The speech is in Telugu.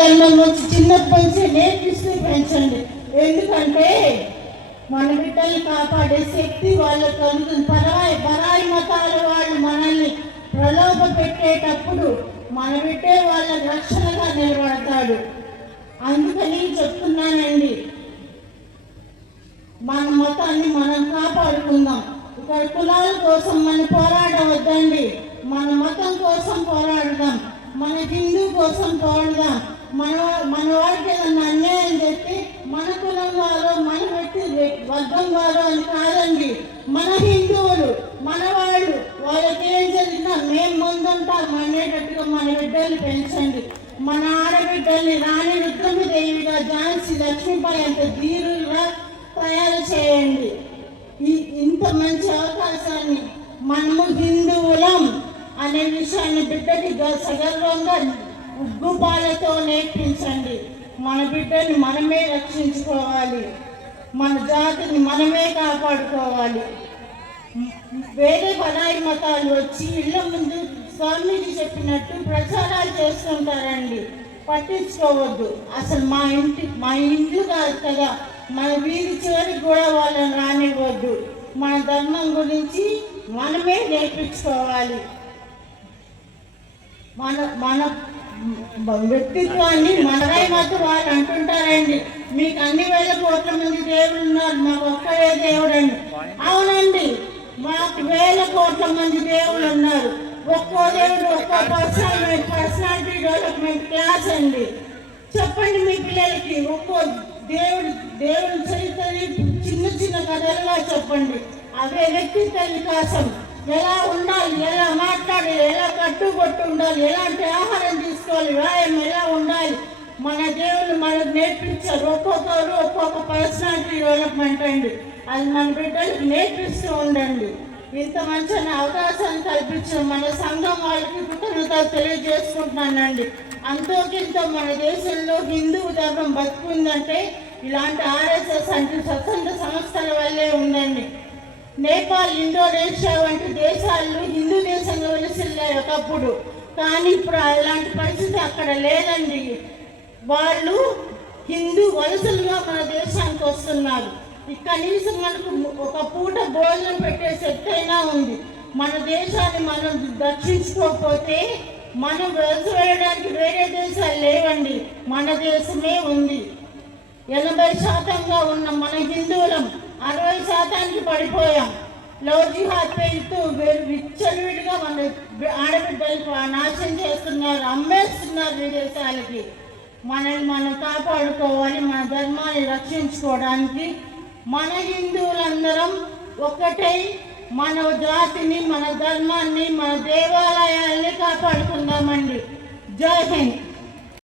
ధర్మం నుంచి చిన్నప్పటి నుంచి నేర్పిస్తూ పెంచండి. ఎందుకంటే మన బిడ్డల్ని కాపాడే శక్తి వాళ్ళకు కలుగుతుంది. పరాయి మతాల వాళ్ళు మనల్ని ప్రలోభ పెట్టేటప్పుడు మన బిడ్డే వాళ్ళ రక్షణగా నిలబడతాడు. అందుకని చెప్తున్నానండి, మన మతాన్ని మనం కాపాడుకుందాం. ఇక్కడ కులాల కోసం మనం పోరాడవద్దండి. మన మతం కోసం పోరాడదాం, మన హిందూ కోసం పోరాడదాం. మన వాడికి ఏదన్నా అన్యాయం చేస్తే మన కులం వారు, మన వ్యక్తి వర్గం వారు అని కాదండి. మన హిందువులు, మన వాళ్ళు, వాళ్ళకి ఏం జరిగినా మేము ముందుంటాం అనేటట్టుగా మన బిడ్డల్ని పెంచండి. మన ఆడబిడ్డల్ని రాణి రుద్రమదేవిగా, ఝాన్సీ లక్ష్మీబాయి అంత ధీరులుగా తయారు చేయండి. ఇంత మంచి అవకాశాన్ని మనము హిందువులం అనే విషయాన్ని బిడ్డకి సగర్వంగా ఉగ్గుపాలతో నేర్పించండి. మన బిడ్డని మనమే రక్షించుకోవాలి, మన జాతిని మనమే కాపాడుకోవాలి. వేరే పరాయి మతాలు వచ్చి ఇళ్ళ ముందు స్వామీజీ చెప్పినట్టు ప్రచారాలు చేస్తుంటారండి. పట్టించుకోవద్దు. అసలు మా ఇండ్లు కాదు కదా, మన వీధి చివరికి కూడా వాళ్ళని రానివ్వద్దు. మన ధర్మం గురించి మనమే నేర్పించుకోవాలి. మన వ్యక్తిత్వాన్ని మనరాయి మత వాళ్ళు అంటుంటారండి, మీకు అన్ని వేల కోట్ల మంది దేవుడు ఉన్నారు, మాకు ఒక్కడే దేవుడు అండి. అవునండి, మాకు వేల కోట్ల మంది దేవుళ్ళు ఉన్నారు. ఒక్కో దేవుడు ఒక్కో పర్సనాలిటీ డెవలప్మెంట్ క్లాస్ అండి. చెప్పండి మీ పిల్లలకి, ఒక్కో దేవుడి చరిత్రని చిన్న చిన్న కథలుగా చెప్పండి. అవే వ్యక్తిత్వ వికాసం, ఎలా ఉండాలి, ఎలా మాట్లాడాలి, ఎలా కట్టుబొట్టు ఉండాలి, ఎలాంటి ఆహారం తీసుకోవాలి, వ్యాయామం ఎలా ఉండాలి, మన దేవుళ్ళు మనకు నేర్పించారు. ఒక్కొక్కరు ఒక్కొక్క పర్సనాలిటీ డెవలప్మెంట్ అండి. అది మన బిడ్డలకు నేర్పిస్తూ ఉండండి. ఇంత మంచి అవకాశాన్ని కల్పించిన మన సంఘం వాళ్ళకి కృతజ్ఞతలు తెలియజేసుకుంటున్నానండి. అంతోకింతో మన దేశంలో హిందూ ధర్మం బతుకుందంటే ఇలాంటి ఆర్ఎస్ఎస్ అంటే స్వతంత్ర సంస్థల వల్లే ఉందండి. నేపాల్, ఇండోనేషియా వంటి దేశాలు హిందూ దేశంగా వెలిసిల్లాయి ఒకప్పుడు, కానీ ఇప్పుడు అలాంటి పరిస్థితి అక్కడ లేదండి. వాళ్ళు హిందూ వలసలుగా మన దేశానికి వస్తున్నారు. కనీసం మనకు ఒక పూట భోజనం పెట్టే శక్తి అయినా ఉంది. మన దేశాన్ని మనం రక్షించుకోకపోతే మనం వలస వెళ్ళడానికి వేరే దేశాలు లేవండి, మన దేశమే ఉంది. 80% ఉన్న మన హిందువులం 60% పడిపోయాం. లవ్ జిహాద్ పేరుతో విచ్చలవిడిగా మన ఆడబిడ్డలకు నాశనం చేస్తున్నారు, అమ్మేస్తున్నారు విదేశాలకి. మనల్ని మనం కాపాడుకోవాలి. మన ధర్మాన్ని రక్షించుకోవడానికి మన హిందువులందరం ఒక్కటై మన జాతిని, మన ధర్మాన్ని, మన దేవాలయాల్ని కాపాడుకుందామండి. జై హింద్.